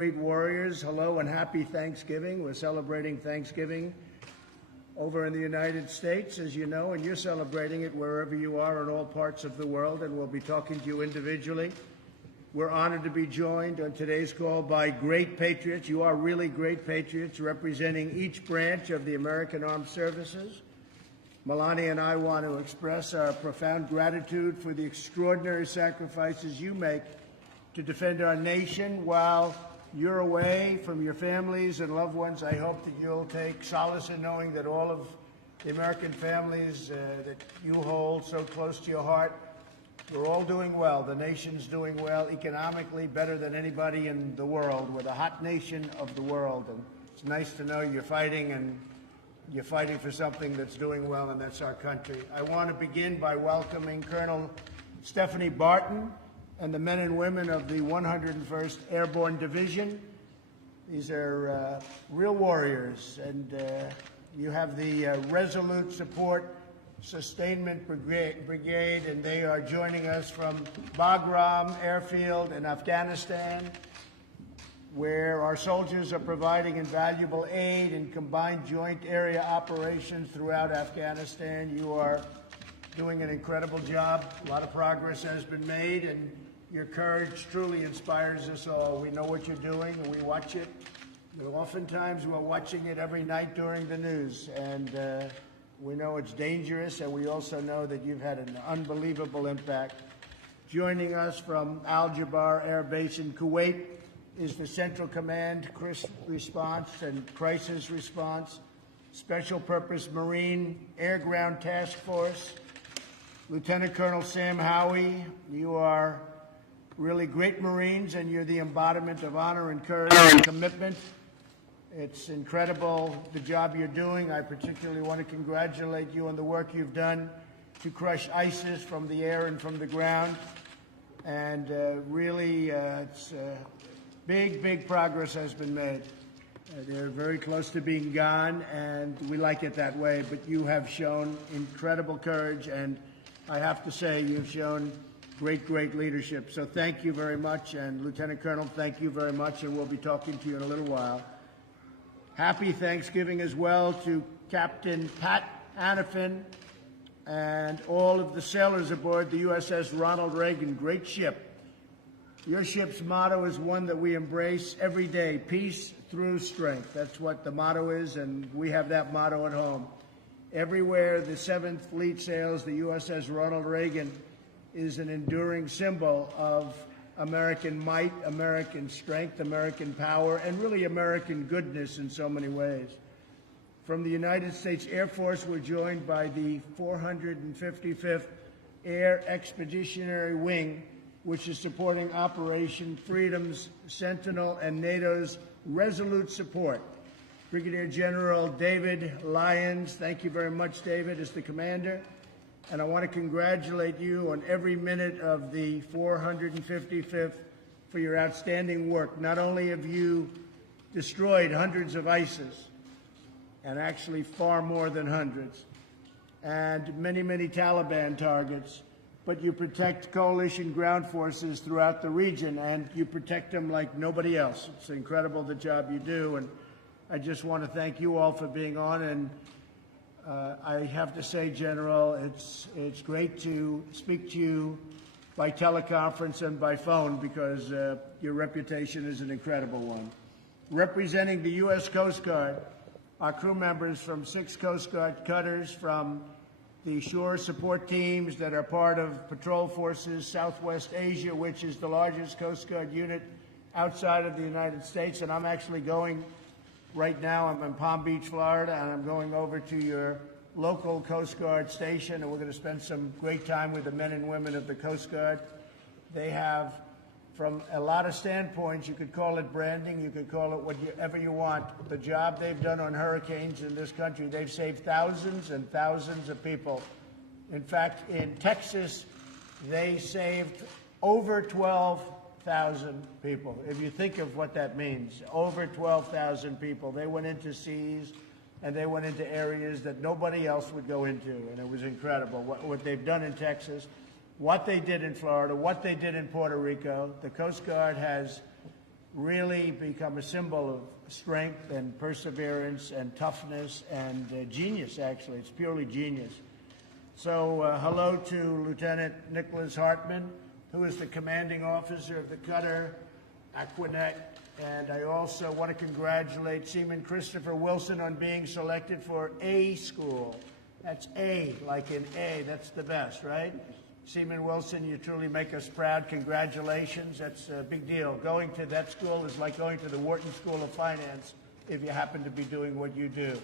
Great warriors, hello and happy Thanksgiving. We're celebrating Thanksgiving over in the United States, as you know, and you're celebrating it wherever you are in all parts of the world, and we'll be talking to you individually. We're honored to be joined on today's call by great patriots. You are really great patriots representing each branch of the American Armed Services. Melania and I want to express our profound gratitude for the extraordinary sacrifices you make to defend our nation while you're away from your families and loved ones. I hope that you'll take solace in knowing that all of the American families that you hold so close to your heart, we're all doing well. The nation's doing well economically, better than anybody in the world. We're the hot nation of the world, and it's nice to know you're fighting, and you're fighting for something that's doing well, and that's our country. I want to begin by welcoming Colonel Stephanie Barton and the men and women of the 101st Airborne Division. These are real warriors, and you have the Resolute Support Sustainment Brigade, and they are joining us from Bagram Airfield in Afghanistan, where our soldiers are providing invaluable aid in combined joint area operations throughout Afghanistan. You are doing an incredible job. A lot of progress has been made, and your courage truly inspires us all. We know what you're doing, and we watch it. Oftentimes, we're watching it every night during the news, and we know it's dangerous, and we also know that you've had an unbelievable impact. Joining us from Al-Jabar Air Base in Kuwait is the Central Command Response and Crisis Response Special Purpose Marine Air-Ground Task Force. Lieutenant Colonel Sam Howie, you are really great Marines, and you're the embodiment of honor and courage and commitment. It's incredible the job you're doing. I particularly want to congratulate you on the work you've done to crush ISIS from the air and from the ground. And really, it's big progress has been made. They're very close to being gone, and we like it that way. But you have shown incredible courage, and I have to say you've shown great leadership. So thank you very much. And Lieutenant Colonel, thank you very much, and we'll be talking to you in a little while. Happy Thanksgiving as well to Captain Pat Anafin and all of the sailors aboard the USS Ronald Reagan. Great ship. Your ship's motto is one that we embrace every day: peace through strength. That's what the motto is, and we have that motto at home. Everywhere the 7th Fleet sails, the USS Ronald Reagan is an enduring symbol of American might, American strength, American power, and really American goodness in so many ways. From the United States Air Force, we're joined by the 455th Air Expeditionary Wing, which is supporting Operation Freedom's Sentinel and NATO's Resolute Support. Brigadier General David Lyons, thank you very much, David, is the commander. And I want to congratulate you on every minute of the 455th for your outstanding work. Not only have you destroyed hundreds of ISIS, and actually far more than hundreds, and many Taliban targets, but you protect coalition ground forces throughout the region, and you protect them like nobody else. It's incredible the job you do, and I just want to thank you all for being on. And I have to say, General, it's great to speak to you by teleconference and by phone, because your reputation is an incredible one. Representing the U.S. Coast Guard, our crew members from 6 Coast Guard cutters, from the shore support teams that are part of Patrol Forces Southwest Asia, which is the largest Coast Guard unit outside of the United States. And I'm actually going right now. I'm in Palm Beach, Florida, and I'm going over to your local Coast Guard station, and we're going to spend some great time with the men and women of the Coast Guard. They have, from a lot of standpoints, you could call it branding, you could call it whatever you want, the job they've done on hurricanes in this country. They've saved thousands and thousands of people. In fact, in Texas, they saved over 12,000 people. If you think of what that means, over 12,000 people. They went into seas, and they went into areas that nobody else would go into, and it was incredible what they've done in Texas, what they did in Florida, what they did in Puerto Rico. The Coast Guard has really become a symbol of strength and perseverance and toughness and genius, actually. It's purely genius. So hello to Lieutenant Nicholas Hartman, who is the commanding officer of the Cutter Aquanet. And I also want to congratulate Seaman Christopher Wilson on being selected for A school. That's A, like in A. That's the best, right? Seaman Wilson, you truly make us proud. Congratulations. That's a big deal. Going to that school is like going to the Wharton School of Finance if you happen to be doing what you do.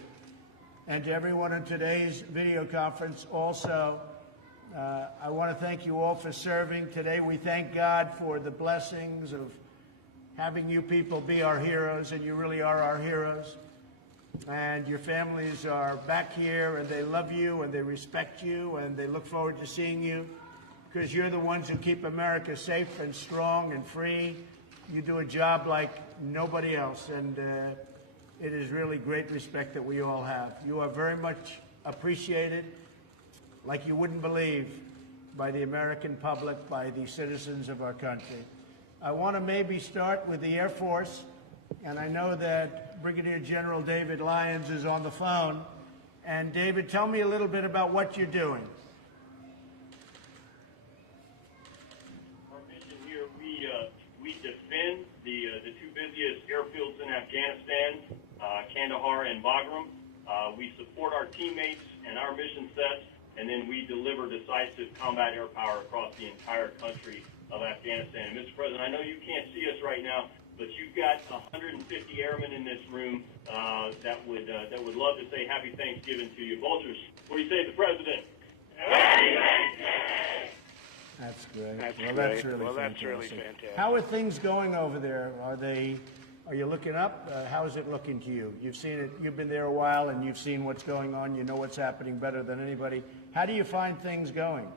And to everyone in today's video conference also, I want to thank you all for serving. Today we thank God for the blessings of having you people be our heroes, and you really are our heroes. And your families are back here, and they love you, and they respect you, and they look forward to seeing you, because you're the ones who keep America safe and strong and free. You do a job like nobody else, and it is really great respect that we all have. You are very much appreciated, like you wouldn't believe, by the American public, by the citizens of our country. I want to maybe start with the Air Force, and I know that Brigadier General David Lyons is on the phone. And David, tell me a little bit about what you're doing. Our mission here, we defend the two busiest airfields in Afghanistan, Kandahar and Bagram. We support our teammates and our mission sets, and then we deliver decisive combat air power across the entire country of Afghanistan. And Mr. President, I know you can't see us right now, but you've got 150 airmen in this room that would love to say Happy Thanksgiving to you. Vultures, what do you say to the President? Happy Thanksgiving! That's great. That's really fantastic. How are things going over there? Are you looking up? How is it looking to you? You've seen it. You've been there a while, and you've seen what's going on. You know what's happening better than anybody. How do you find things going?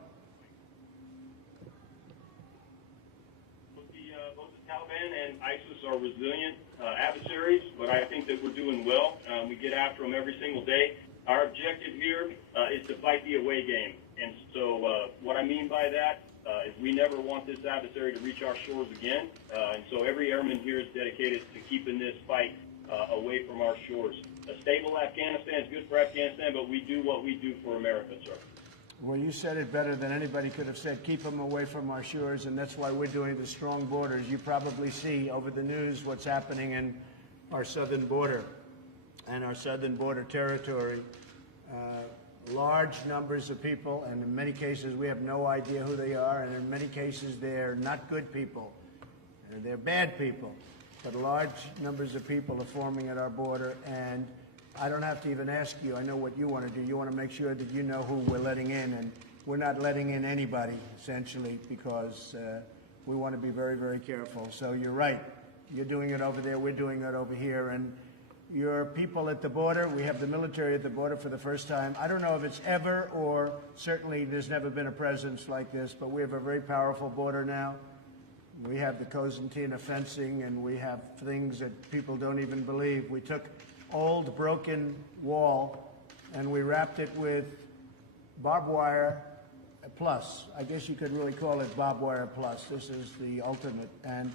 Both the Taliban and ISIS are resilient adversaries, but I think that we're doing well. We get after them every single day. Our objective here is to fight the away game. And so what I mean by that is we never want this adversary to reach our shores again. And so every airman here is dedicated to keeping this fight away from our shores. A stable Afghanistan is good for Afghanistan, but we do what we do for America, sir. Well, you said it better than anybody could have said. Keep them away from our shores, and that's why we're doing the strong borders. You probably see over the news what's happening in our southern border and our southern border territory. Large numbers of people, and in many cases we have no idea who they are, and in many cases they're not good people. They're bad people. But large numbers of people are forming at our border, and I don't have to even ask you. I know what you want to do. You want to make sure that you know who we're letting in, and we're not letting in anybody, essentially, because we want to be very, very careful. So you're right. You're doing it over there. We're doing it over here. And your people at the border, we have the military at the border for the first time. I don't know if it's ever, or certainly there's never been a presence like this, but we have a very powerful border now. We have the Cosentina fencing, and we have things that people don't even believe. We took old broken wall and we wrapped it with barbed wire plus. I guess you could really call it barbed wire plus. This is the ultimate. And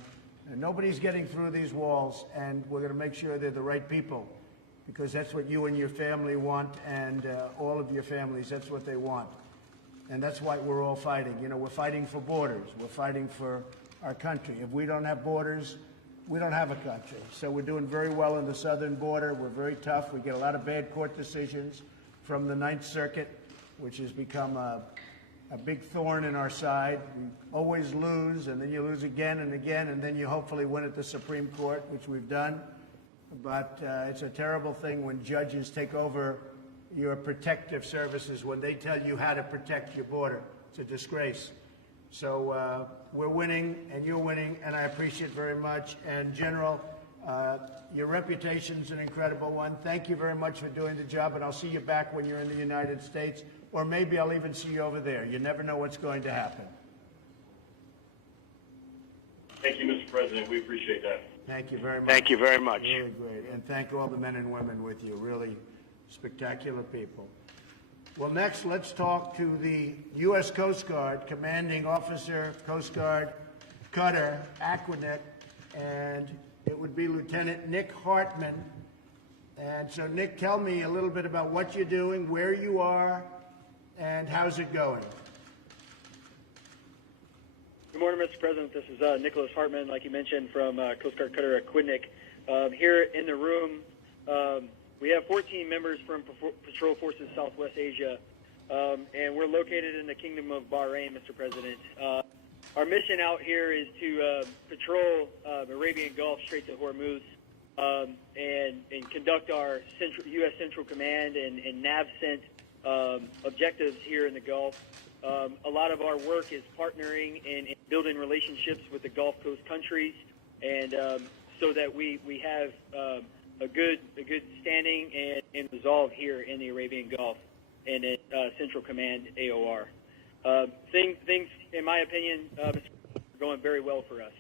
nobody's getting through these walls, and we're going to make sure they're the right people, because that's what you and your family want, and all of your families, that's what they want. And that's why we're all fighting. You know, we're fighting for borders. We're fighting for our country. If we don't have borders, we don't have a country. So we're doing very well in the southern border. We're very tough. We get a lot of bad court decisions from the Ninth Circuit, which has become a big thorn in our side. We always lose, and then you lose again and again, and then you hopefully win at the Supreme Court, which we've done. But it's a terrible thing when judges take over your protective services, when they tell you how to protect your border. It's a disgrace. So we're winning, and you're winning, and I appreciate it very much. And General, your reputation's an incredible one. Thank you very much for doing the job, and I'll see you back when you're in the United States, or maybe I'll even see you over there. You never know what's going to happen. Thank you, Mr. President. We appreciate that. Thank you very much. Thank you very much. Really great. And thank all the men and women with you. Really spectacular people. Well, next, let's talk to the U.S. Coast Guard Commanding Officer, Coast Guard Cutter Aquanet, and it would be Lieutenant Nick Hartman. And so, Nick, tell me a little bit about what you're doing, where you are, and how's it going? Good morning, Mr. President. This is Nicholas Hartman, like you mentioned, from Coast Guard Cutter Aquidneck. Here in the room, we have 14 members from Patrol Forces Southwest Asia, and we're located in the Kingdom of Bahrain, Mr. President. Our mission out here is to patrol Arabian Gulf, Strait of Hormuz, and conduct our U.S. Central Command and NAVCENT objectives here in the Gulf. A lot of our work is partnering and building relationships with the Gulf Coast countries, and so that we have a good standing and resolve here in the Arabian Gulf and at Central Command AOR. Things, in my opinion, are going very well for us.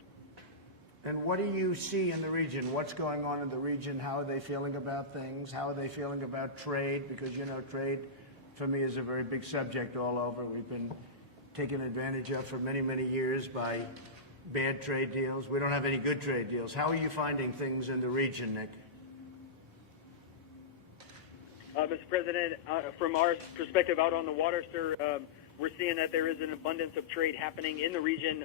And what do you see in the region? What's going on in the region? How are they feeling about things? How are they feeling about trade? Because, you know, trade for me is a very big subject all over. We've been taken advantage of for many, many years by bad trade deals. We don't have any good trade deals. How are you finding things in the region, Nick? Mr. President, from our perspective out on the water, sir, we're seeing that there is an abundance of trade happening in the region.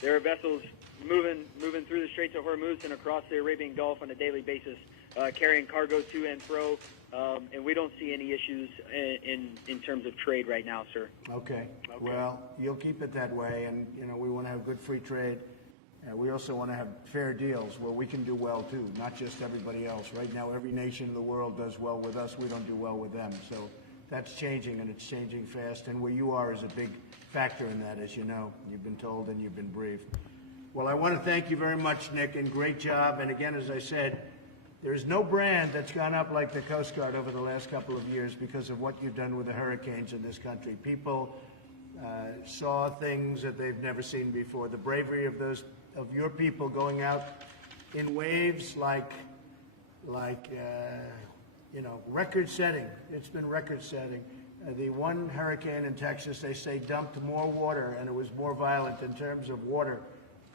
There are vessels moving through the Straits of Hormuz and across the Arabian Gulf on a daily basis, carrying cargo to and fro, and we don't see any issues in terms of trade right now, sir. Okay. Well, you'll keep it that way, and you know we want to have good free trade. We also want to have fair deals where we can do well too, not just everybody else. Right now, every nation in the world does well with us. We don't do well with them. So that's changing, and it's changing fast. And where you are is a big factor in that, as you know. You've been told and you've been briefed. Well, I want to thank you very much, Nick, and great job. And again, as I said, there's no brand that's gone up like the Coast Guard over the last couple of years because of what you've done with the hurricanes in this country. People saw things that they've never seen before. The bravery of your people going out in waves like you know, record-setting. It's been record-setting. The one hurricane in Texas, they say, dumped more water, and it was more violent in terms of water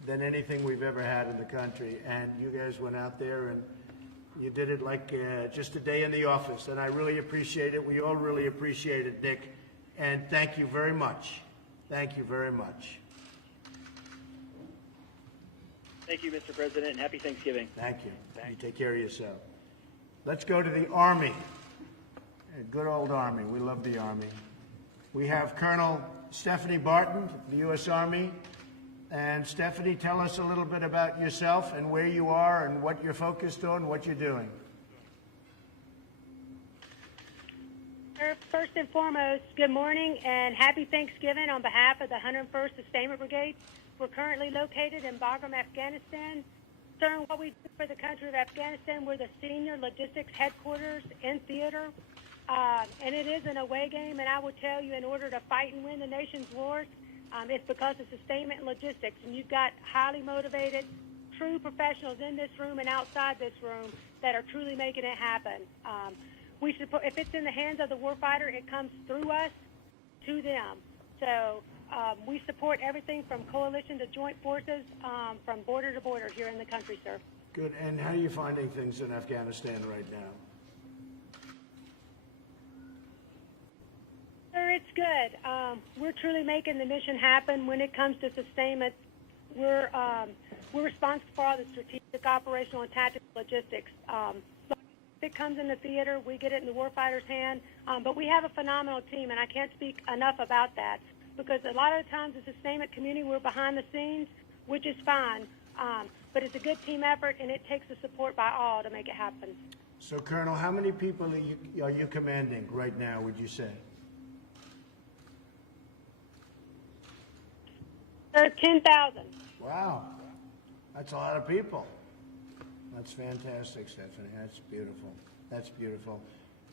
than anything we've ever had in the country. And you guys went out there and you did it like just a day in the office, and I really appreciate it. We all really appreciate it, Nick. And thank you very much. Thank you very much. Thank you, Mr. President, and happy Thanksgiving. Thank you. You take care of yourself. Let's go to the Army. Good old Army. We love the Army. We have Colonel Stephanie Barton, the U.S. Army. And Stephanie, tell us a little bit about yourself and where you are and what you're focused on, what you're doing. First and foremost, good morning and happy Thanksgiving on behalf of the 101st Sustainment Brigade. We're currently located in Bagram, Afghanistan. Sir, what we do for the country of Afghanistan, we're the senior logistics headquarters in theater, and it is an away game. And I will tell you, in order to fight and win the nation's wars, it's because of sustainment and logistics. And you've got highly motivated, true professionals in this room and outside this room that are truly making it happen. We support, if it's in the hands of the warfighter, it comes through us to them. So we support everything from coalition to joint forces, from border to border here in the country, sir. Good. And how are you finding things in Afghanistan right now? Sir, it's good. We're truly making the mission happen. When it comes to sustainment, we're responsible for all the strategic, operational, and tactical logistics. If it comes in the theater, we get it in the warfighter's hand. But we have a phenomenal team, and I can't speak enough about that, because a lot of the times the sustainment community, we're behind the scenes, which is fine. But it's a good team effort, and it takes the support by all to make it happen. So, Colonel, how many people are you commanding right now, would you say? Sir, 10,000. Wow. That's a lot of people. That's fantastic, Stephanie. That's beautiful. That's beautiful.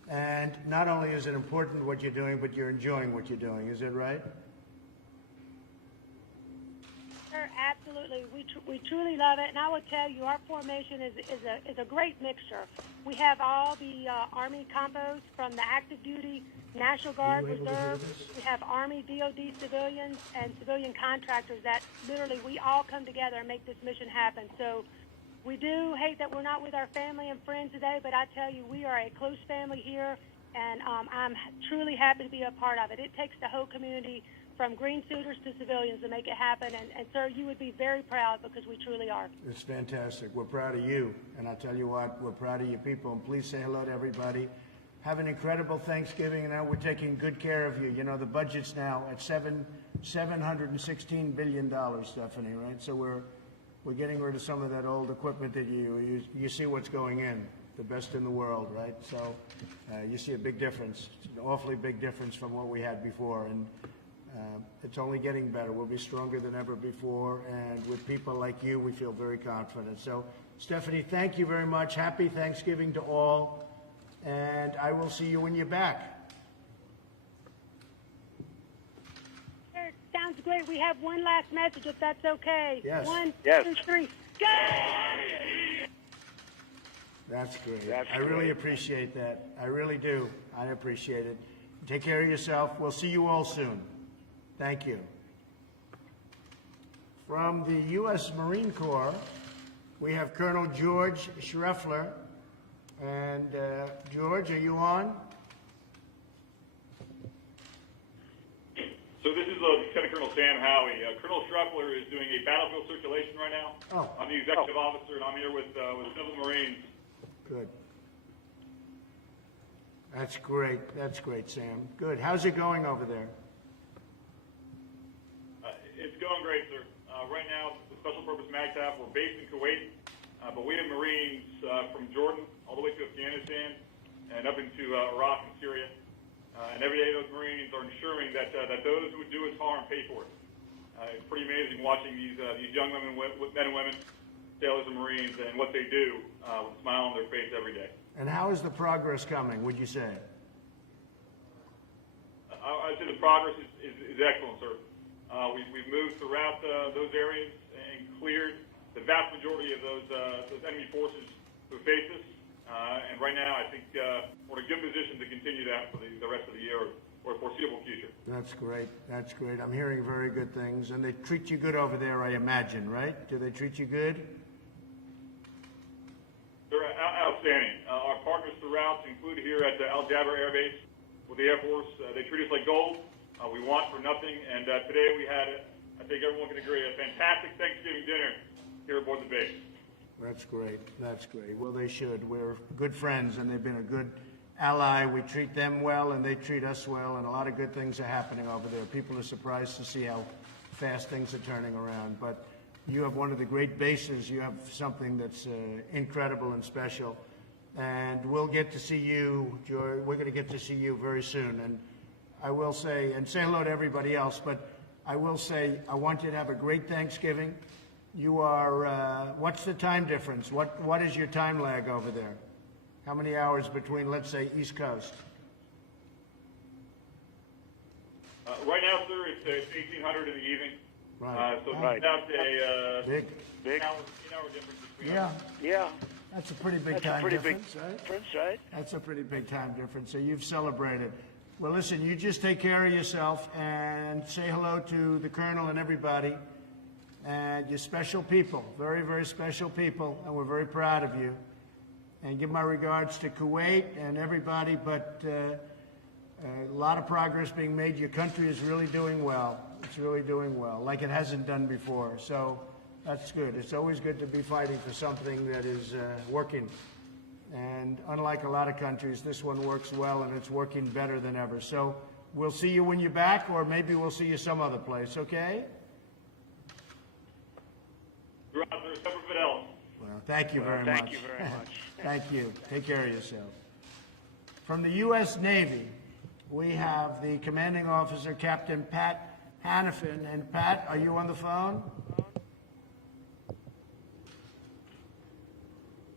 And not only is it important what you're doing, but you're enjoying what you're doing. Is that right? Sir, absolutely. We truly love it. And I will tell you, our formation is a great mixture. We have all the Army combos from the active duty, National Guard, Reserve. We have Army, DOD civilians, and civilian contractors that literally we all come together and make this mission happen. So We do hate that we're not with our family and friends today, but I tell you, we are a close family here, and I'm truly happy to be a part of it. It takes the whole community, from green suiters to civilians, to make it happen. And sir, you would be very proud, because we truly are. It's fantastic. We're proud of you. And I'll tell you what, we're proud of you people. And please say hello to everybody. Have an incredible Thanksgiving. And now we're taking good care of you. You know, the budget's now at $716 billion, Stephanie, right? So we're getting rid of some of that old equipment that you see what's going in, the best in the world, right? So you see a big difference. It's an awfully big difference from what we had before. And it's only getting better. We'll be stronger than ever before, and with people like you, we feel very confident. So, Stephanie, thank you very much. Happy Thanksgiving to all, and I will see you when you're back. Sir, sounds great. We have one last message, if that's okay. Yes. One, Yes. 2, 3, go! That's great. That's I really great. appreciate that. I really do. I appreciate it. Take care of yourself. We'll see you all soon. Thank you. From the U.S. Marine Corps, we have Colonel George Schreffler. And George, are you on? So this is Lieutenant Colonel Sam Howie. Colonel Schreffler is doing a battlefield circulation right now. Oh. I'm the executive officer, and I'm here with Civil Marines. Good. That's great. That's great, Sam. Good. How's it going over there? It's going great, sir. Right now, the Special Purpose MAGTF, we're based in Kuwait, but we have Marines from Jordan all the way to Afghanistan and up into Iraq and Syria. And every day those Marines are ensuring that those who would do us harm pay for it. It's pretty amazing watching these young men and women, sailors and Marines, and what they do with a smile on their face every day. And how is the progress coming, would you say? I'd say the progress is excellent, sir. We've moved throughout those areas and cleared the vast majority of those enemy forces who face us. And right now, I think we're in a good position to continue that for the rest of the year or foreseeable future. That's great. That's great. I'm hearing very good things. And they treat you good over there, I imagine, right? Do they treat you good? They're outstanding. Our partners throughout, included here at Al Jaber Air Base with the Air Force, they treat us like gold. We want for nothing. And today we had, I think everyone can agree, a fantastic Thanksgiving dinner here aboard the base. That's great. That's great. Well, they should. We're good friends, and they've been a good ally. We treat them well, and they treat us well, and a lot of good things are happening over there. People are surprised to see how fast things are turning around. But you have one of the great bases. You have something that's incredible and special. And we'll get to see you, George. We're going to get to see you very soon. And I will say, and say hello to everybody else, but I will say I want you to have a great Thanksgiving. You are, what's the time difference? What is your time lag over there? How many hours between, let's say, East Coast? Right now, sir, it's 1800 in the evening. Right. So Right. it's about a Big. hour difference between Yeah. us. Yeah. That's a pretty big That's a time pretty big difference, right? difference, right? That's a pretty big time difference. So you've celebrated. Well, listen, you just take care of yourself and say hello to the Colonel and everybody. And you're special people, very, very special people, and we're very proud of you. And give my regards to Kuwait and everybody, but a lot of progress being made. Your country is really doing well. It's really doing well, like it hasn't done before. So that's good. It's always good to be fighting for something that is working. And unlike a lot of countries, this one works well, and it's working better than ever. So we'll see you when you're back, or maybe we'll see you some other place, okay? You're out there, Semper Fidelis. Well, thank you very much. Thank you very much. Thank you. Take care of yourself. From the U.S. Navy, we have the commanding officer, Captain Pat Hannafin. And Pat, are you on the phone?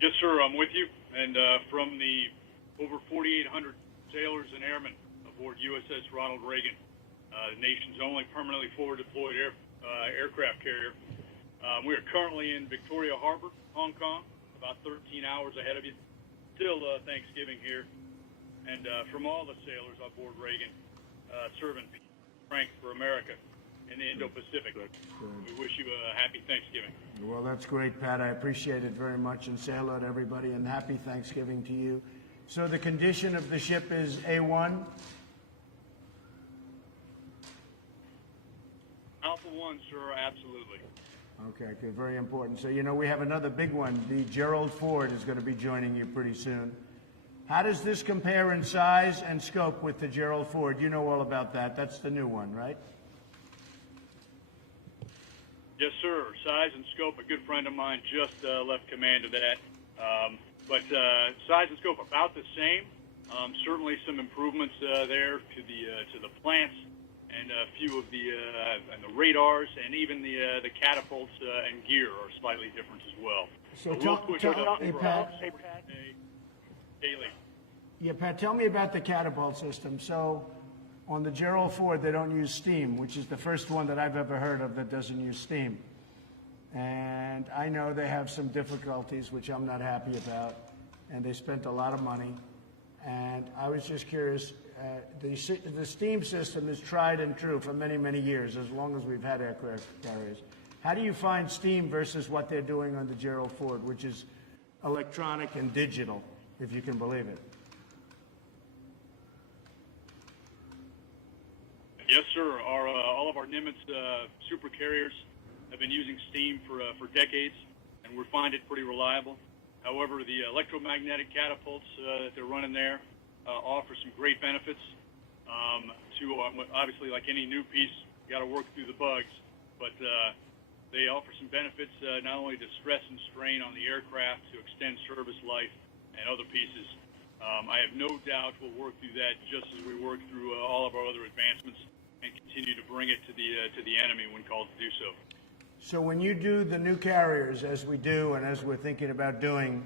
Yes, sir, I'm with you. And from the over 4,800 sailors and airmen aboard USS Ronald Reagan, the nation's only permanently forward deployed aircraft carrier. We are currently in Victoria Harbor, Hong Kong, about 13 hours ahead of you. Still Thanksgiving here. And from all the sailors aboard Reagan, serving strength for America in the Indo-Pacific. We wish you a happy Thanksgiving. Well, that's great, Pat. I appreciate it very much, and say hello to everybody, and happy Thanksgiving to you. So the condition of the ship is A1? Alpha 1, sir, absolutely. Okay, good, very important. So, you know, we have another big one. The Gerald Ford is going to be joining you pretty soon. How does this compare in size and scope with the Gerald Ford? You know all about that. That's the new one, right? Yes, sir. Size and scope. A good friend of mine just left command of that. But size and scope about the same. Certainly some improvements there to the plants and a few of the radars and even the catapults and gear are slightly different as well. So Hey, Pat. Daily. Yeah, Pat, tell me about the catapult system. So on the Gerald Ford, they don't use steam, which is the first one that I've ever heard of that doesn't use steam. And I know they have some difficulties, which I'm not happy about, and they spent a lot of money. And I was just curious, the steam system is tried and true for many, many years, as long as we've had aircraft carriers. How do you find steam versus what they're doing on the Gerald Ford, which is electronic and digital, if you can believe it? Yes, sir. All of our Nimitz super carriers have been using steam for decades, and we find it pretty reliable. However, the electromagnetic catapults that they're running there offer some great benefits. Obviously, like any new piece, you got to work through the bugs, but they offer some benefits not only to stress and strain on the aircraft to extend service life and other pieces. I have no doubt we'll work through that just as we work through all of our other advancements and continue to bring it to the enemy when called to do so. So when you do the new carriers, as we do and as we're thinking about doing,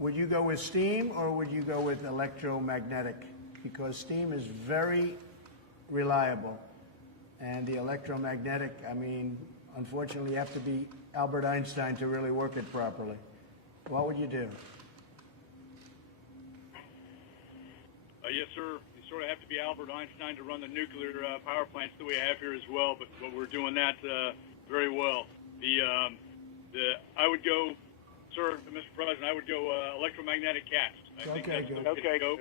would you go with steam or would you go with electromagnetic? Because steam is very reliable, and the electromagnetic, I mean, unfortunately you have to be Albert Einstein to really work it properly. What would you do? Yes, sir. You sort of have to be Albert Einstein to run the nuclear power plants that we have here as well, but we're doing that very well. I would go, sir, Mr. President, I would go electromagnetic cats. I think that's the way to go.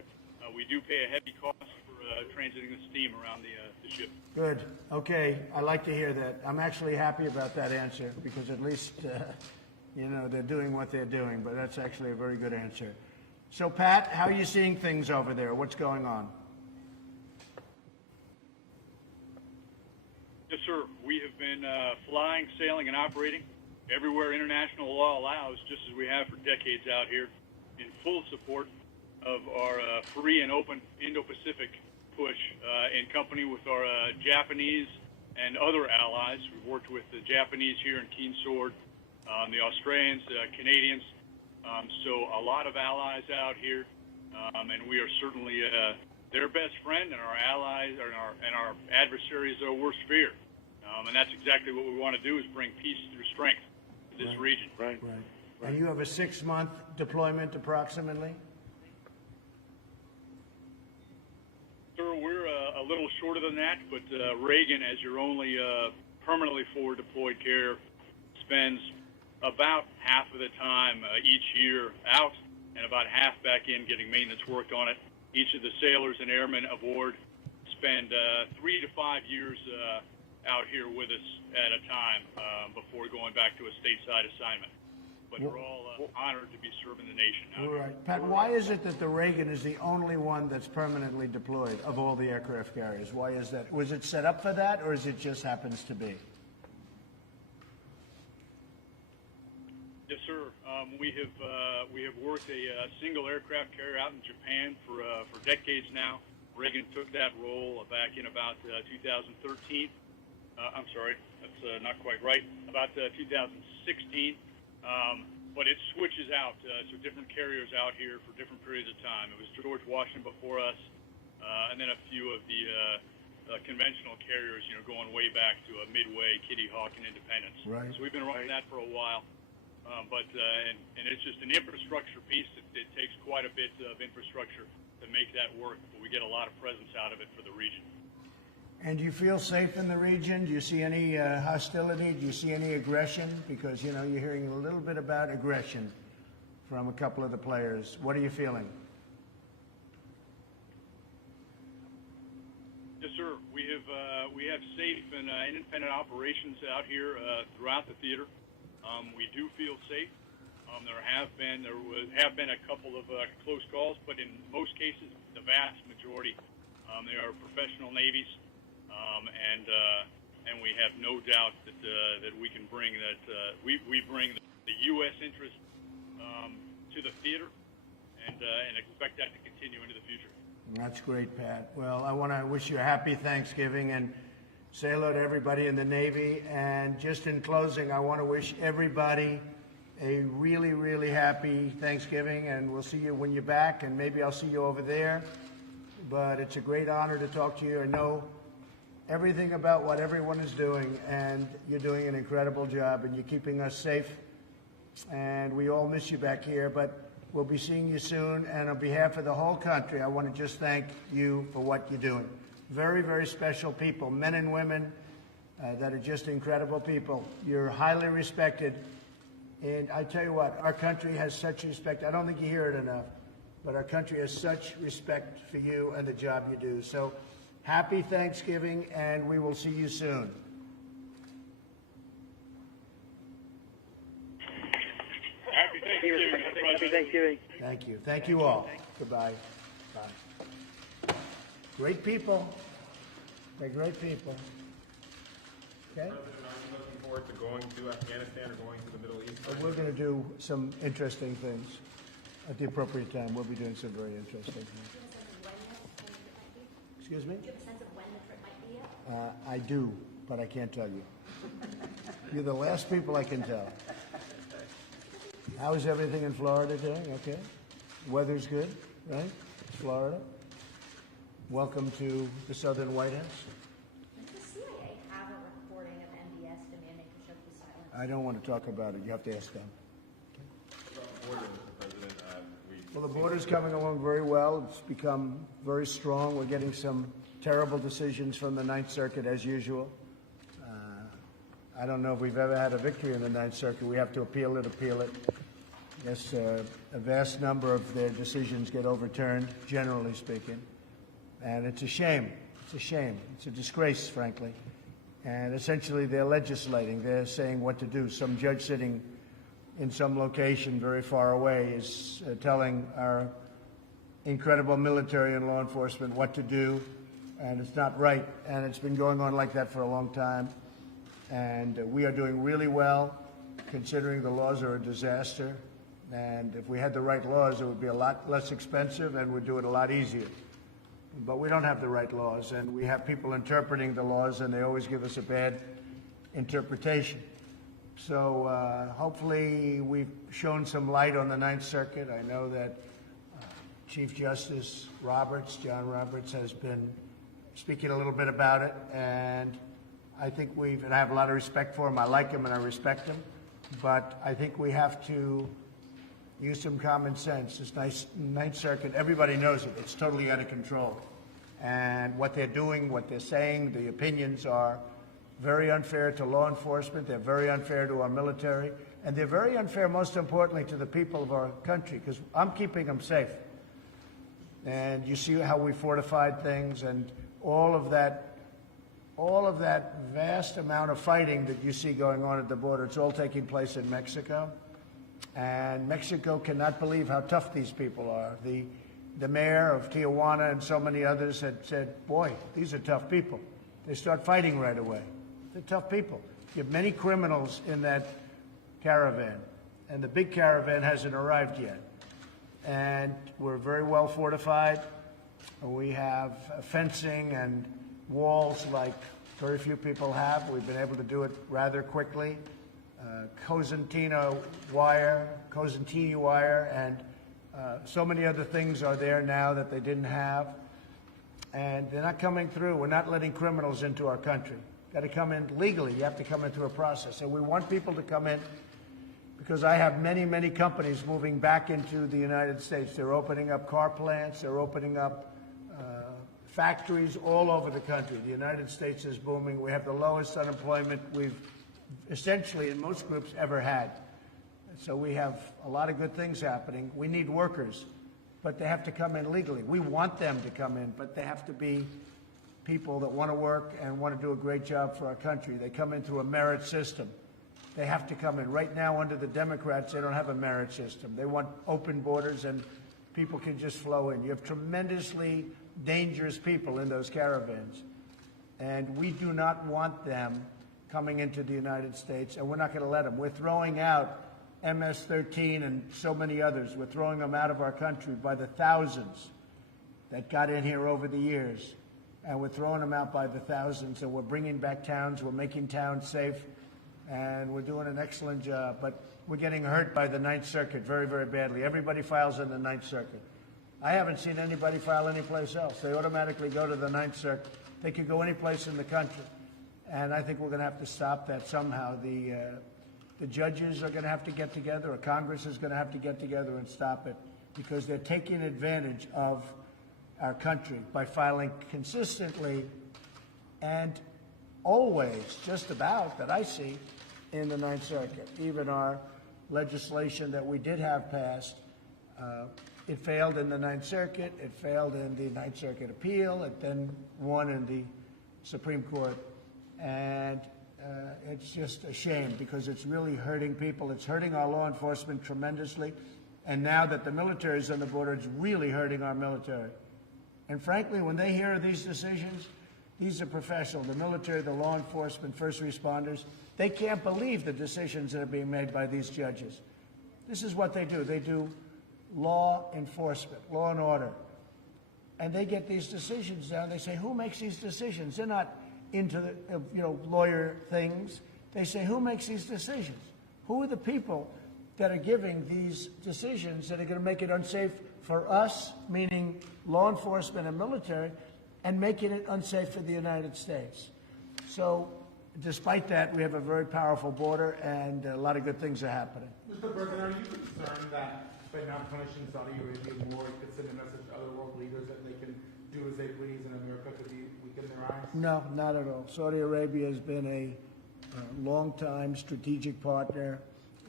We do pay a heavy cost for transiting the steam around the ship. Good. Okay. I like to hear that. I'm actually happy about that answer because at least, you know, they're doing what they're doing, but that's actually a very good answer. So, Pat, how are you seeing things over there? What's going on? Yes, sir. We have been flying, sailing, and operating everywhere international law allows, just as we have for decades out here, in full support of our free and open Indo-Pacific push in company with our Japanese and other allies. We've worked with the Japanese here in Keen Sword, the Australians, Canadians, so a lot of allies out here, and we are certainly their best friend and our allies and our adversaries' worst fear. And that's exactly what we want to do, is bring peace through strength to this region. Right. And you have a 6-month deployment approximately? Sir, we're a little shorter than that, but Reagan, as your only permanently forward deployed carrier, spends about half of the time each year out and about half back in getting maintenance work on it. Each of the sailors and airmen aboard spend 3 to 5 years out here with us at a time before going back to a stateside assignment. But we're all honored to be serving the nation out here. Right. Pat, why is it that the Reagan is the only one that's permanently deployed of all the aircraft carriers? Why is that? Was it set up for that, or is it just happens to be? Yes, sir. We have worked a single aircraft carrier out in Japan for decades now. Reagan took that role back in about 2013. I'm sorry, that's not quite right. About 2016. But it switches out, so different carriers out here for different periods of time. It was George Washington before us, and then a few of the conventional carriers, going way back to Midway, Kitty Hawk, and Independence. Right. So we've been running that for a while. But it's just an infrastructure piece. It takes quite a bit of infrastructure to make that work, but we get a lot of presence out of it for the region. And do you feel safe in the region? Do you see any hostility? Do you see any aggression? Because, you know, you're hearing a little bit about aggression from a couple of the players. What are you feeling? Yes, sir. We have safe and independent operations out here throughout the theater. We do feel safe. There have been a couple of close calls, but in most cases, the vast majority, they are professional navies, and we have no doubt that we can bring we bring the U.S. interest to the theater, and expect that to continue into the future. That's great, Pat. Well, I want to wish you a happy Thanksgiving and say hello to everybody in the Navy. And just in closing, I want to wish everybody a really, really happy Thanksgiving. And we'll see you when you're back, and maybe I'll see you over there. But it's a great honor to talk to you and know everything about what everyone is doing. And you're doing an incredible job, and you're keeping us safe. And we all miss you back here, but we'll be seeing you soon, and on behalf of the whole country, I want to just thank you for what you're doing. Very, very special people, men and women that are just incredible people. You're highly respected, and I tell you what, our country has such respect. I don't think you hear it enough, but our country has such respect for you and the job you do. So happy Thanksgiving, and we will see you soon. Happy Thanksgiving. Happy Thanksgiving. Thank you. Thank you all. Goodbye. Bye. Great people. They're great people. Okay? President, are you looking forward to going to Afghanistan or going to the Middle East? We're going to do some interesting things at the appropriate time. We'll be doing some very interesting things. Excuse me? Do you have a sense of when the trip might be? I do, but I can't tell you. You're the last people I can tell. How is everything in Florida doing? Okay. Weather's good, right? Florida. Welcome to the Southern White House. Does the CIA have a recording of MBS demanding Khashoggi's silence? I don't want to talk about it. You have to ask them. About the border, Mr. President, Well, the border's coming along very well. It's become very strong. We're getting some terrible decisions from the Ninth Circuit, as usual. I don't know if we've ever had a victory in the Ninth Circuit. We have to appeal it. Yes, a vast number of their decisions get overturned, generally speaking. And it's a shame. It's a shame. It's a disgrace, frankly. And essentially, they're legislating. They're saying what to do. Some judge sitting in some location very far away is telling our incredible military and law enforcement what to do, and it's not right. And it's been going on like that for a long time. And we are doing really well, considering the laws are a disaster. And if we had the right laws, it would be a lot less expensive and would do it a lot easier. But we don't have the right laws, and we have people interpreting the laws, and they always give us a bad interpretation. So hopefully we've shown some light on the Ninth Circuit. I know that Chief Justice John Roberts, has been speaking a little bit about it, and I think and I have a lot of respect for him. I like him and I respect him, but I think we have to use some common sense. This Ninth Circuit, everybody knows it. It's totally out of control. And what they're doing, what they're saying, the opinions are very unfair to law enforcement. They're very unfair to our military. And they're very unfair, most importantly, to the people of our country, because I'm keeping them safe. And you see how we fortified things, and all of that vast amount of fighting that you see going on at the border, it's all taking place in Mexico. And Mexico cannot believe how tough these people are. The mayor of Tijuana and so many others had said, boy, these are tough people. They start fighting right away. They're tough people. You have many criminals in that caravan, and the big caravan hasn't arrived yet. And we're very well fortified. We have fencing and walls like very few people have. We've been able to do it rather quickly. Cosentino wire, and so many other things are there now that they didn't have. And they're not coming through. We're not letting criminals into our country. Got to come in legally. You have to come in through a process. And we want people to come in because I have many, many companies moving back into the United States. They're opening up car plants. They're opening up factories all over the country. The United States is booming. We have the lowest unemployment we've essentially in most groups ever had. So we have a lot of good things happening. We need workers, but they have to come in legally. We want them to come in, but they have to be people that want to work and want to do a great job for our country. They come in through a merit system. They have to come in. Right now, under the Democrats, they don't have a merit system. They want open borders and people can just flow in. You have tremendously dangerous people in those caravans. And we do not want them coming into the United States, and we're not going to let them. We're throwing out MS-13 and so many others. We're throwing them out of our country by the thousands that got in here over the years. And we're throwing them out by the thousands, and we're bringing back towns. We're making towns safe, and we're doing an excellent job. But we're getting hurt by the Ninth Circuit very, very badly. Everybody files in the Ninth Circuit. I haven't seen anybody file anyplace else. They automatically go to the Ninth Circuit. They could go any place in the country. And I think we're going to have to stop that somehow. The judges are going to have to get together, or Congress is going to have to get together and stop it, because they're taking advantage of our country by filing consistently and always, just about, that I see, in the Ninth Circuit. Even our legislation that we did have passed, it failed in the Ninth Circuit, it failed in the Ninth Circuit appeal, it then won in the Supreme Court. And it's just a shame, because it's really hurting people. It's hurting our law enforcement tremendously. And now that the military is on the border, it's really hurting our military. And frankly, when they hear of these decisions, these are professional, the military, the law enforcement, first responders, they can't believe the decisions that are being made by these judges. This is what they do. They do law enforcement, law and order. And they get these decisions down. They say, who makes these decisions? They're not into the lawyer things. They say, who makes these decisions? Who are the people that are giving these decisions that are going to make it unsafe for us, meaning law enforcement and military, and making it unsafe for the United States? So despite that, we have a very powerful border, and a lot of good things are happening. Mr. President, are you concerned that by not punishing Saudi Arabia more, it could send a message to other world leaders that they can do as they please and America could be weak in their eyes? No, not at all. Saudi Arabia has been a long-time strategic partner.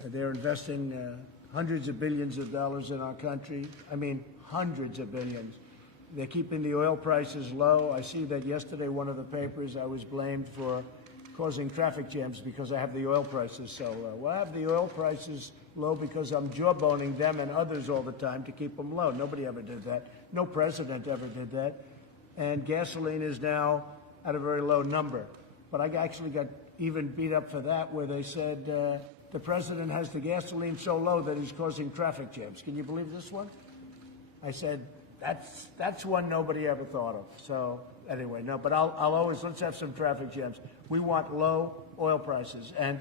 They're investing hundreds of billions of dollars in our country. I mean, hundreds of billions. They're keeping the oil prices low. I see that yesterday, one of the papers, I was blamed for causing traffic jams because I have the oil prices so low. Well, I have the oil prices low because I'm jawboning them and others all the time to keep them low. Nobody ever did that. No president ever did that. And gasoline is now at a very low number. But I actually got even beat up for that, where they said the president has the gasoline so low that he's causing traffic jams. Can you believe this one? I said, that's one nobody ever thought of. So anyway, no, but I'll always, let's have some traffic jams. We want low oil prices. And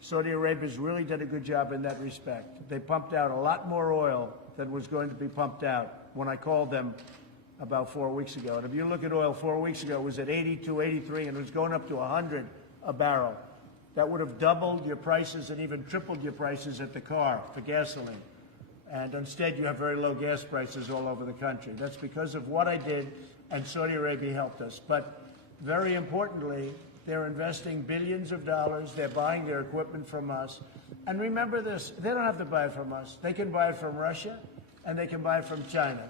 Saudi Arabia's really done a good job in that respect. They pumped out a lot more oil than was going to be pumped out when I called them about 4 weeks ago. And if you look at oil 4 weeks ago, it was at 82, 83, and it was going up to 100 a barrel. That would have doubled your prices and even tripled your prices at the car for gasoline. And instead, you have very low gas prices all over the country. That's because of what I did, and Saudi Arabia helped us. But very importantly, they're investing billions of dollars. They're buying their equipment from us. And remember this, they don't have to buy it from us. They can buy it from Russia, and they can buy it from China.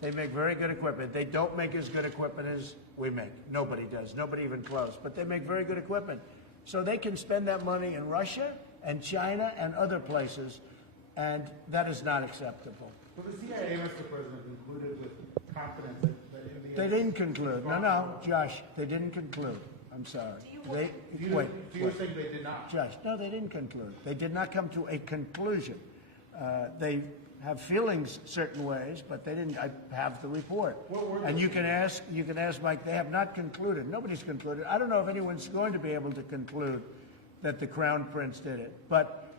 They make very good equipment. They don't make as good equipment as we make. Nobody does, nobody even close. But they make very good equipment. So they can spend that money in Russia and China and other places, and that is not acceptable. But the CIA, Mr. President, concluded with confidence that India... They didn't conclude. No, Josh, they didn't conclude. I'm sorry. Do you think they did not? Josh, no, they didn't conclude. They did not come to a conclusion. They have feelings certain ways, but they didn't. I have the report. And you can ask Mike, they have not concluded. Nobody's concluded. I don't know if anyone's going to be able to conclude that the Crown Prince did it. But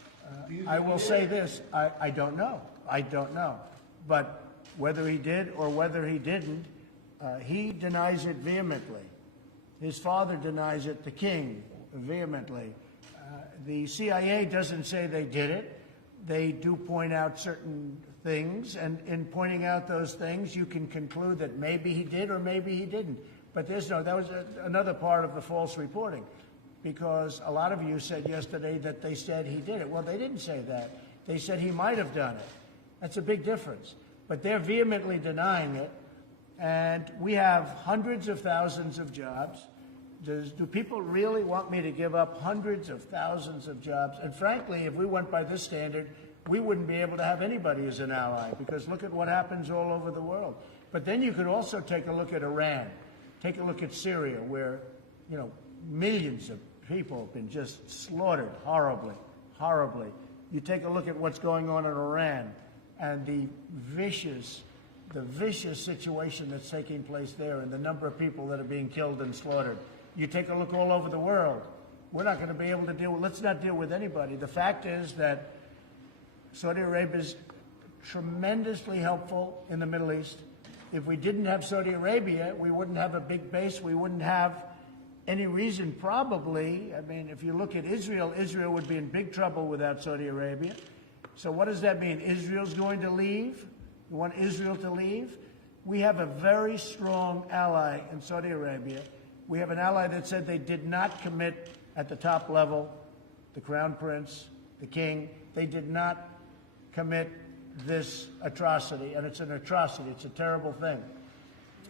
I will say this, I don't know. I don't know. But whether he did or whether he didn't, he denies it vehemently. His father denies it, the king, vehemently. The CIA doesn't say they did it. They do point out certain things, and in pointing out those things, you can conclude that maybe he did or maybe he didn't. But that was another part of the false reporting, because a lot of you said yesterday that they said he did it. Well, they didn't say that. They said he might have done it. That's a big difference. But they're vehemently denying it, and we have hundreds of thousands of jobs. Do people really want me to give up hundreds of thousands of jobs? And frankly, if we went by this standard, we wouldn't be able to have anybody as an ally, because look at what happens all over the world. But then you could also take a look at Iran. Take a look at Syria, where, millions of people have been just slaughtered horribly, horribly. You take a look at what's going on in Iran and the vicious situation that's taking place there and the number of people that are being killed and slaughtered. You take a look all over the world. We're not going to be able to let's not deal with anybody. The fact is that Saudi Arabia is tremendously helpful in the Middle East. If we didn't have Saudi Arabia, we wouldn't have a big base. We wouldn't have any reason, probably. I mean, if you look at Israel, Israel would be in big trouble without Saudi Arabia. So what does that mean? Israel's going to leave? You want Israel to leave? We have a very strong ally in Saudi Arabia. We have an ally that said they did not commit at the top level, the Crown Prince, the King. They did not commit this atrocity, and it's an atrocity. It's a terrible thing.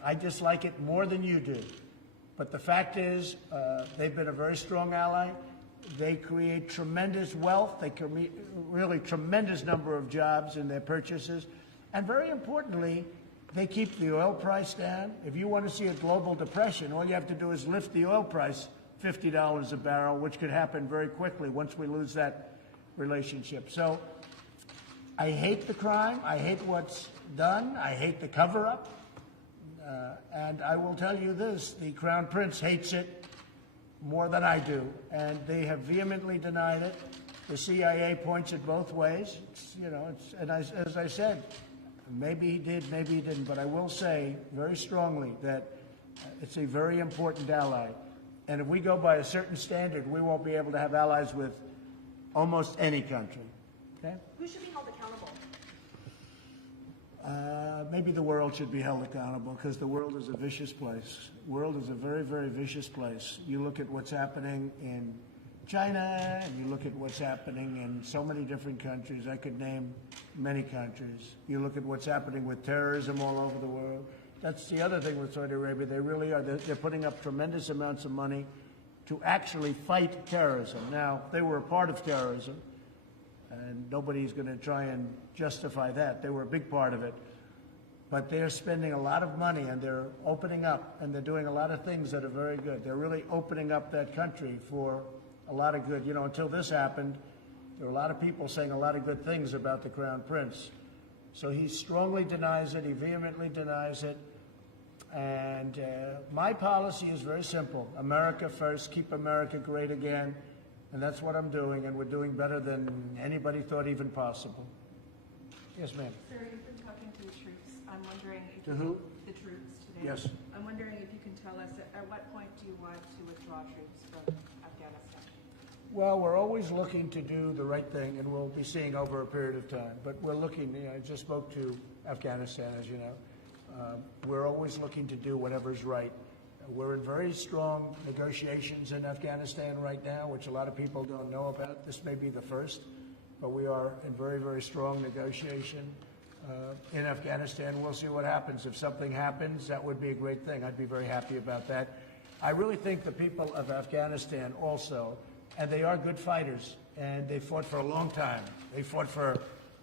I dislike it more than you do. But the fact is, they've been a very strong ally. They create tremendous wealth. They create really tremendous number of jobs in their purchases. And very importantly, they keep the oil price down. If you want to see a global depression, all you have to do is lift the oil price $50 a barrel, which could happen very quickly once we lose that relationship. So I hate the crime. I hate what's done. I hate the cover-up. And I will tell you this, the Crown Prince hates it more than I do, and they have vehemently denied it. The CIA points it both ways. As I said, maybe he did, maybe he didn't, but I will say very strongly that it's a very important ally. And if we go by a certain standard, we won't be able to have allies with almost any country. Okay? Who should be held accountable? Maybe the world should be held accountable, because the world is a vicious place. The world is a very, very vicious place. You look at what's happening in China, and you look at what's happening in so many different countries. I could name many countries. You look at what's happening with terrorism all over the world. That's the other thing with Saudi Arabia. They really are. They're putting up tremendous amounts of money to actually fight terrorism. Now, they were a part of terrorism, and nobody's going to try and justify that. They were a big part of it. But they're spending a lot of money, and they're opening up, and they're doing a lot of things that are very good. They're really opening up that country for a lot of good. Until this happened, there were a lot of people saying a lot of good things about the Crown Prince. So he strongly denies it. He vehemently denies it. And my policy is very simple. America first, keep America great again. And that's what I'm doing, and we're doing better than anybody thought even possible. Yes, ma'am. Sir, you've been talking to the troops. I'm wondering if To who? The troops today. Yes. I'm wondering if you can tell us at what point do you want to withdraw troops from Afghanistan? Well, we're always looking to do the right thing, and we'll be seeing over a period of time. But we're looking, I just spoke to Afghanistan, as you know. We're always looking to do whatever's right. We're in very strong negotiations in Afghanistan right now, which a lot of people don't know about. This may be the first, but we are in very, very strong negotiation in Afghanistan. We'll see what happens. If something happens, that would be a great thing. I'd be very happy about that. I really think the people of Afghanistan also, and they are good fighters, and they fought for a long time. They fought for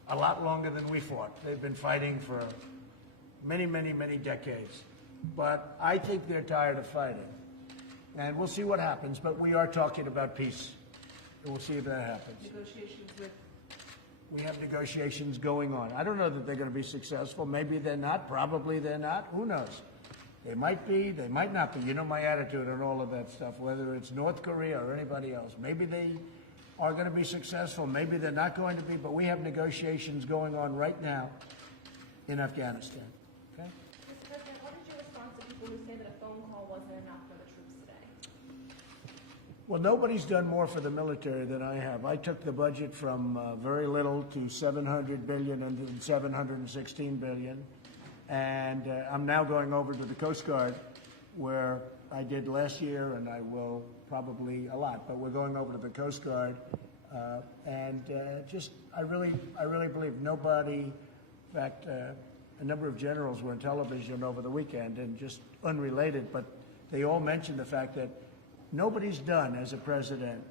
a lot longer than we fought. They've been fighting for many, many, many decades. But I think they're tired of fighting. And we'll see what happens, but we are talking about peace. We'll see if that happens. Negotiations with? We have negotiations going on. I don't know that they're going to be successful. Maybe they're not. Probably they're not. Who knows? They might be. They might not be. You know my attitude on all of that stuff, whether it's North Korea or anybody else. Maybe they are going to be successful. Maybe they're not going to be. But we have negotiations going on right now in Afghanistan. Okay? Mr. President, what is your response to people who say that a phone call wasn't enough for the troops today? Well, nobody's done more for the military than I have. I took the budget from very little to $700 billion and then $716 billion. And I'm now going over to the Coast Guard, where I did last year, and I will probably a lot, but we're going over to the Coast Guard. I really believe nobody, in fact, a number of generals were on television over the weekend, and just unrelated, but they all mentioned the fact that nobody's done as a president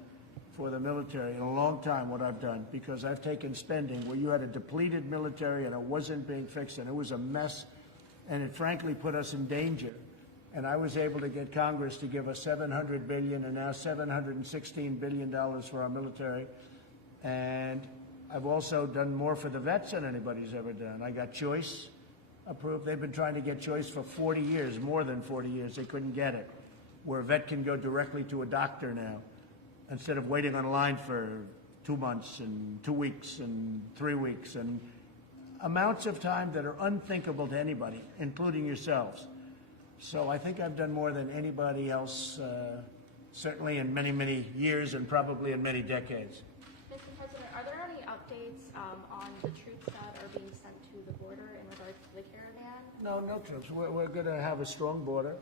for the military in a long time what I've done, because I've taken spending where you had a depleted military and it wasn't being fixed and it was a mess, and it frankly put us in danger. And I was able to get Congress to give us $700 billion and now $716 billion for our military. And I've also done more for the vets than anybody's ever done. I got choice approved. They've been trying to get choice for 40 years, more than 40 years. They couldn't get it. Where a vet can go directly to a doctor now, instead of waiting on line for 2 months and 2 weeks and 3 weeks, and amounts of time that are unthinkable to anybody, including yourselves. So I think I've done more than anybody else, certainly in many, many years and probably in many decades. Mr. President, are there any updates on the troops that are being sent to the border in regards to the caravan? No troops. We're going to have a strong border.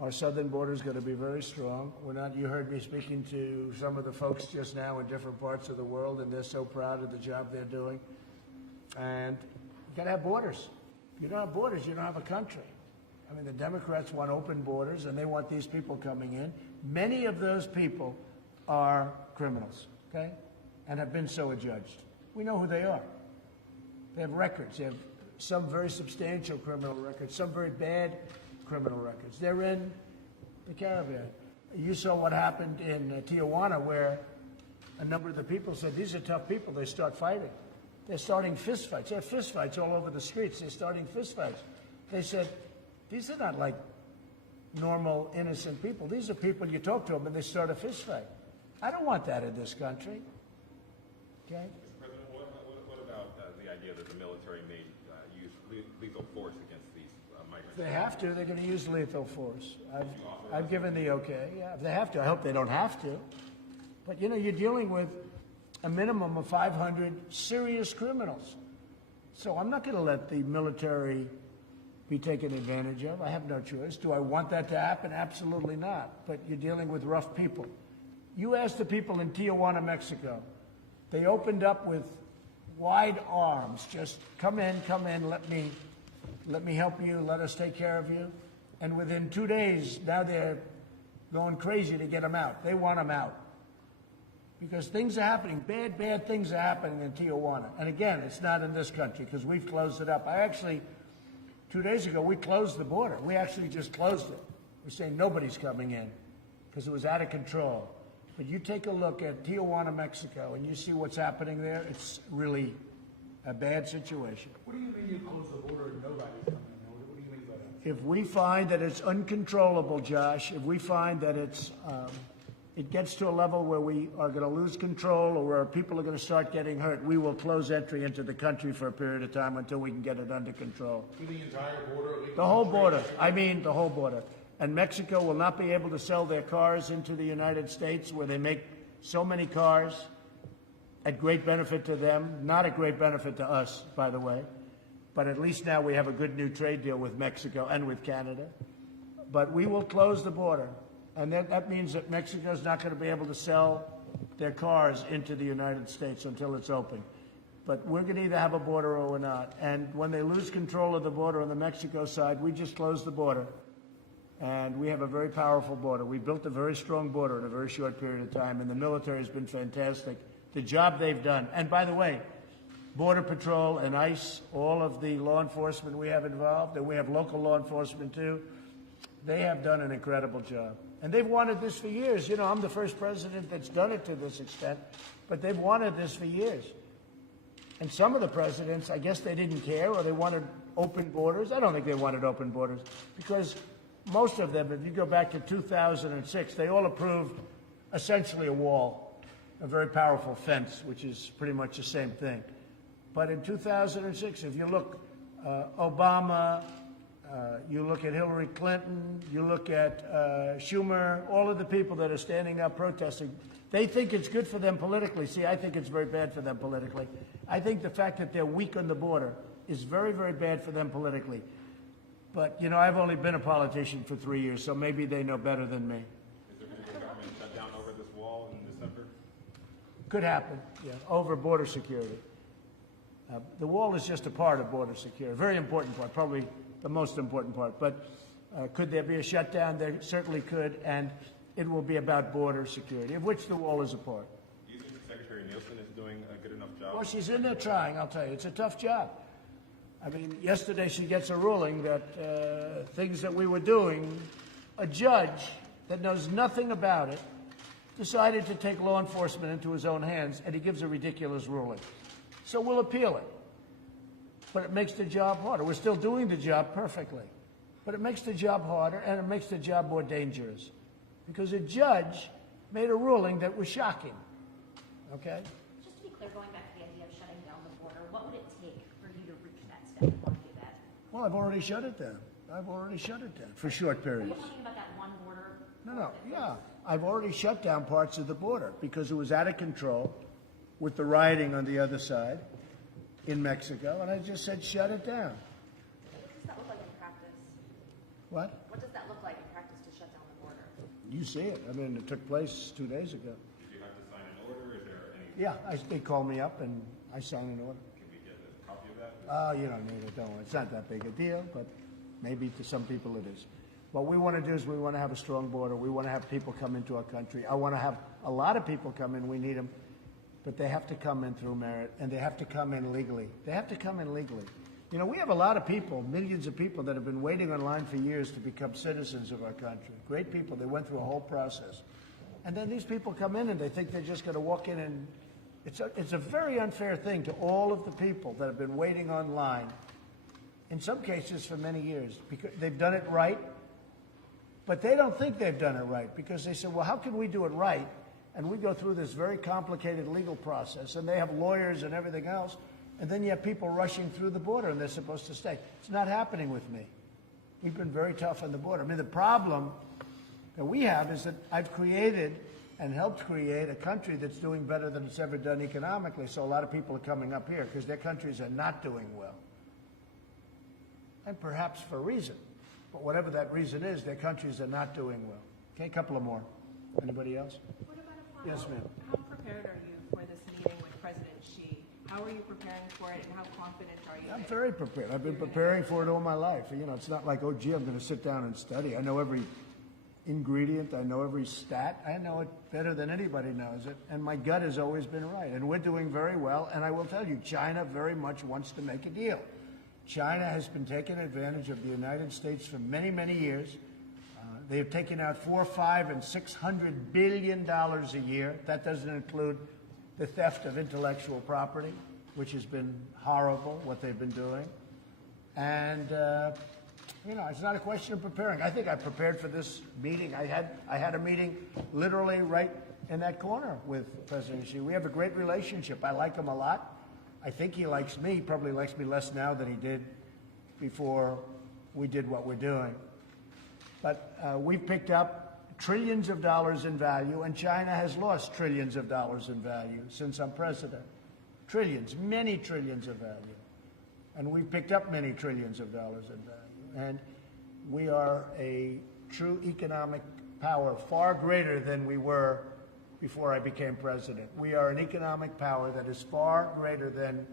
Our southern border is going to be very strong. You heard me speaking to some of the folks just now in different parts of the world, and they're so proud of the job they're doing. And you got to have borders. If you don't have borders, you don't have a country. I mean, the Democrats want open borders, and they want these people coming in. Many of those people are criminals, okay, and have been so adjudged. We know who they are. They have records. They have some very substantial criminal records, some very bad criminal records. They're in the caravan. You saw what happened in Tijuana, where a number of the people said, these are tough people. They start fighting. They're starting fist fights. There are fist fights all over the streets. They're starting fist fights. They said, these are not like normal, innocent people. These are people, you talk to them and they start a fist fight. I don't want that in this country. Okay? Mr. President, what about the idea that the military may use lethal force against these migrants? If they have to, they're going to use lethal force. I've given the okay. Yeah, if they have to. I hope they don't have to. But, you know, you're dealing with a minimum of 500 serious criminals. So I'm not going to let the military be taken advantage of. I have no choice. Do I want that to happen? Absolutely not. But you're dealing with rough people. You ask the people in Tijuana, Mexico. They opened up with wide arms. Just come in, let me help you, let us take care of you. And within 2 days, now they're going crazy to get them out. They want them out. Because things are happening, bad things are happening in Tijuana. And again, it's not in this country because we've closed it up. 2 days ago, we closed the border. We actually just closed it. We're saying nobody's coming in because it was out of control. But you take a look at Tijuana, Mexico, and you see what's happening there. It's really a bad situation. What do you mean you close the border and nobody's coming in? What do you mean by that? If we find that it's uncontrollable, Josh, if we find that it gets to a level where we are going to lose control or where people are going to start getting hurt, we will close entry into the country for a period of time until we can get it under control. The entire border? The whole border. I mean the whole border. And Mexico will not be able to sell their cars into the United States where they make so many cars at great benefit to them, not at great benefit to us, by the way. But at least now we have a good new trade deal with Mexico and with Canada. But we will close the border. And that means that Mexico is not going to be able to sell their cars into the United States until it's open. But we're going to either have a border or we're not. And when they lose control of the border on the Mexico side, we just close the border. And we have a very powerful border. We built a very strong border in a very short period of time, and the military has been fantastic. The job they've done. And by the way, Border Patrol and ICE, all of the law enforcement we have involved, and we have local law enforcement too, they have done an incredible job. And they've wanted this for years. You know, I'm the first president that's done it to this extent, but they've wanted this for years. And some of the presidents, I guess they didn't care, or they wanted open borders. I don't think they wanted open borders, because most of them, if you go back to 2006, they all approved essentially a wall, a very powerful fence, which is pretty much the same thing. But in 2006, if you look, Obama, You look at Hillary Clinton, you look at Schumer, all of the people that are standing up protesting. They think it's good for them politically. See, I think it's very bad for them politically. I think the fact that they're weak on the border is very, very bad for them politically. But, you know, I've only been a politician for 3 years, so maybe they know better than me. Is there going to be a government shutdown over this wall in December? Could happen, yeah, over border security. The wall is just a part of border security, a very important part, probably the most important part. But could there be a shutdown? There certainly could, and it will be about border security, of which the wall is a part. Do you think Secretary Nielsen is doing a good enough job? Well, she's in there trying, I'll tell you. It's a tough job. I mean, yesterday she gets a ruling that things that we were doing, a judge that knows nothing about it decided to take law enforcement into his own hands, and he gives a ridiculous ruling. So we'll appeal it. But it makes the job harder. We're still doing the job perfectly. But it makes the job harder, and it makes the job more dangerous. Because a judge made a ruling that was shocking. Okay? Just to be clear, going back to the idea of shutting down the border, what would it take for you to reach that step and want to do that? Well, I've already shut it down. I've already shut it down for short Are periods. you talking about that one border? No, yeah. I've already shut down parts of the border because it was out of control with the rioting on the other side in Mexico, and I just said shut it down. What does that look like in practice? What? What does that look like in practice to shut down the border? You see it. I mean, it took place 2 days ago. Did you have to sign an order? Is there any? Yeah, they called me up and I signed an order. Can we get a copy of that? You don't need it, don't worry. It's not that big a deal, but maybe to some people it is. What we want to do is we want to have a strong border. We want to have people come into our country. I want to have a lot of people come in. We need them. But they have to come in through merit, and they have to come in legally. They have to come in legally. You know, we have a lot of people, millions of people that have been waiting online for years to become citizens of our country. Great people. They went through a whole process. And then these people come in and they think they're just going to walk in and it's a very unfair thing to all of the people that have been waiting online, in some cases for many years, because they've done it right, but they don't think they've done it right because they said, well, how can we do it right? And we go through this very complicated legal process, and they have lawyers and everything else, and then you have people rushing through the border, and they're supposed to stay. It's not happening with me. We've been very tough on the border. I mean, the problem that we have is that I've created and helped create a country that's doing better than it's ever done economically, so a lot of people are coming up here because their countries are not doing well. And perhaps for a reason. But whatever that reason is, their countries are not doing well. Okay, a couple of more. Anybody else? What about a Yes, ma'am. How prepared are you for this meeting with President Xi? How are you preparing for it, and how confident are you? I'm very prepared. I've been preparing for it all my life. You know, it's not like, oh, gee, I'm going to sit down and study. I know every ingredient. I know every stat. I know it better than anybody knows it. And my gut has always been right. And we're doing very well. And I will tell you, China very much wants to make a deal. China has been taking advantage of the United States for many, many years. They have taken out $400, $500, and $600 billion a year. That doesn't include the theft of intellectual property, which has been horrible, what they've been doing. And, you know, it's not a question of preparing. I think I prepared for this meeting. I had a meeting literally right in that corner with President Xi. We have a great relationship. I like him a lot. I think he likes me. He probably likes me less now than he did before we did what we're doing. But we've picked up trillions of dollars in value, and China has lost trillions of dollars in value since I'm president. Trillions, many trillions of value. And we've picked up many trillions of dollars in value. And we are a true economic power, far greater than we were before I became president. We are an economic power that is far greater than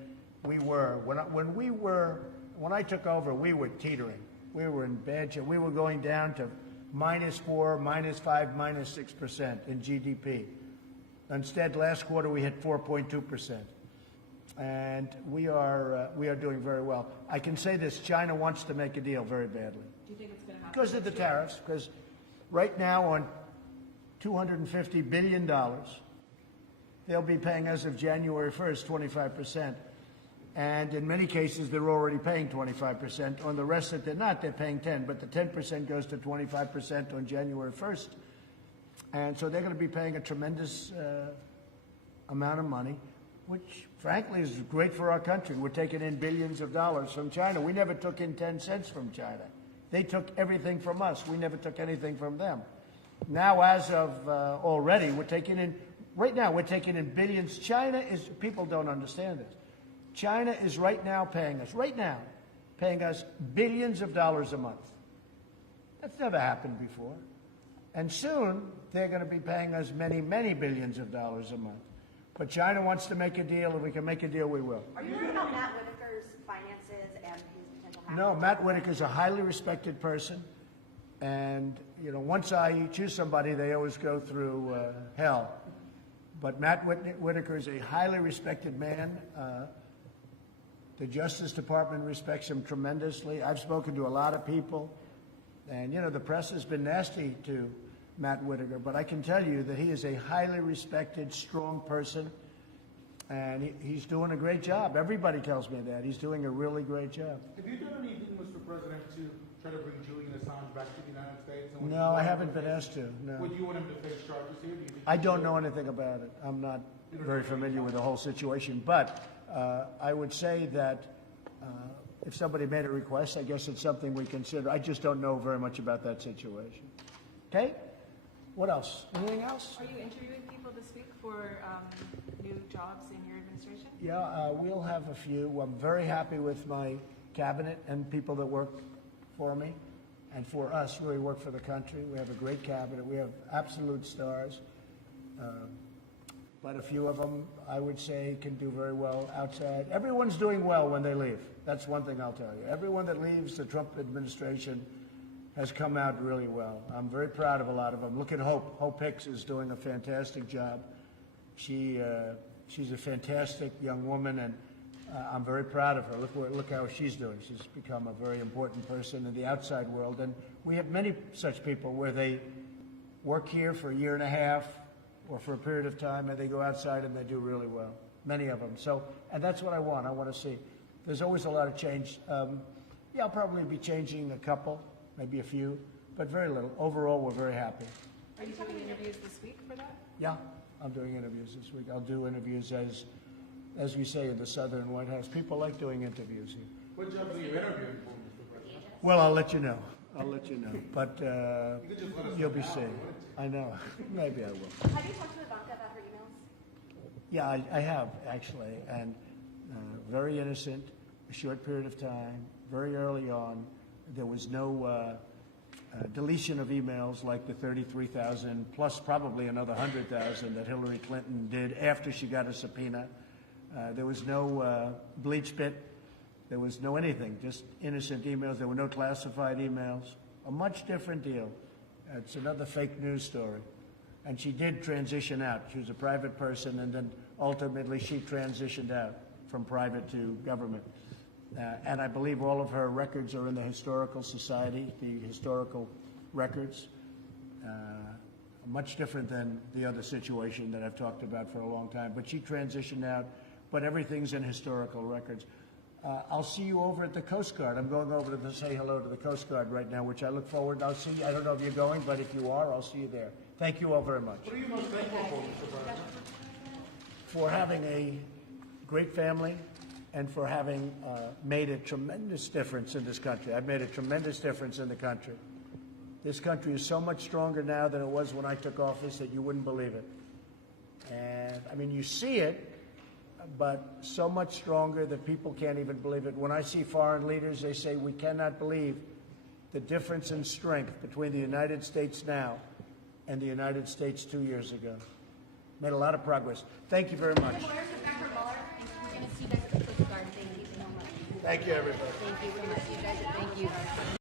we were. When I took over, we were teetering. We were in bad shape. We were going down to -4, -5, -6% in GDP. Instead, last quarter we hit 4.2%. And we are doing very well. I can say this, China wants to make a deal very badly. Do you think it's going to happen? Because of the tariffs, because right now on $250 billion, they'll be paying as of January 1st, 25%. And in many cases, they're already paying 25%. On the rest that they're not, they're paying 10%. But the 10% goes to 25% on January 1st. And so they're going to be paying a tremendous amount of money, which, frankly, is great for our country. We're taking in billions of dollars from China. We never took in 10 cents from China. They took everything from us. We never took anything from them. Now, as of already, we're taking in billions. China is, people don't understand this. China is right now paying us billions of dollars a month. That's never happened before. And soon, they're going to be paying us many, many billions of dollars a month. But China wants to make a deal, and we can make a deal, we will. Are you worried about Matt Whitaker's finances and his potential happiness? No, Matt Whitaker's a highly respected person. And, you know, once I choose somebody, they always go through hell. But Matt Whitaker is a highly respected man. The Justice Department respects him tremendously. I've spoken to a lot of people. And, you know, the press has been nasty to Matt Whitaker, but I can tell you that he is a highly respected, strong person, and he's doing a great job. Everybody tells me that. He's doing a really great job. Have you done anything, Mr. President, to try to bring Julian Assange back to the United States? No, I haven't been asked to, no. Would you want him to face charges here? I don't know anything about it. I'm not very familiar with the whole situation, but I would say that if somebody made a request, I guess it's something we consider. I just don't know very much about that situation. Okay? What else? Anything else? Are you interviewing people this week for new jobs in your administration? Yeah, we'll have a few. I'm very happy with my cabinet and people that work for me and for us, really work for the country. We have a great cabinet. We have absolute stars. But a few of them, I would say, can do very well outside. Everyone's doing well when they leave. That's one thing I'll tell you. Everyone that leaves the Trump administration has come out really well. I'm very proud of a lot of them. Look at Hope. Hope Hicks is doing a fantastic job. She's a fantastic young woman, and I'm very proud of her. Look how she's doing. She's become a very important person in the outside world. And we have many such people where they work here for a year and a half or for a period of time, and they go outside and they do really well. Many of them. So, and that's what I want. I want to see. There's always a lot of change. Yeah, I'll probably be changing a couple, maybe a few, but very little. Overall, we're very happy. Are you doing interviews this week for that? Yeah, I'm doing interviews this week. I'll do interviews as we say in the Southern White House. People like doing interviews here. What jobs are you interviewing for, Mr. President? Well, I'll let you know. But you'll be seeing. I know. Maybe I will. Have you talked to Ivanka about her emails? Yeah, I have, actually. And very innocent, a short period of time, very early on. There was no deletion of emails like the 33,000 plus probably another 100,000 that Hillary Clinton did after she got a subpoena. There was no bleach bit. There was no anything, just innocent emails. There were no classified emails. A much different deal. It's another fake news story. And she did transition out. She was a private person, and then ultimately she transitioned out from private to government. And I believe all of her records are in the Historical Society, the historical records. Much different than the other situation that I've talked about for a long time. But she transitioned out, but everything's in historical records. I'll see you over at the Coast Guard. I'm going over to say hello to the Coast Guard right now, which I look forward. I'll see you. I don't know if you're going, but if you are, I'll see you there. Thank you all very much. What are you most thankful for, Mr. President? For having a great family and for having made a tremendous difference in this country. I've made a tremendous difference in the country. This country is so much stronger now than it was when I took office that you wouldn't believe it. And, I mean, you see it, but so much stronger that people can't even believe it. When I see foreign leaders, they say, we cannot believe the difference in strength between the United States now and the United States 2 years ago. Made a lot of progress. Thank you very much. Thank you so much. Thank you, everybody. Thank you so much. You guys, thank you.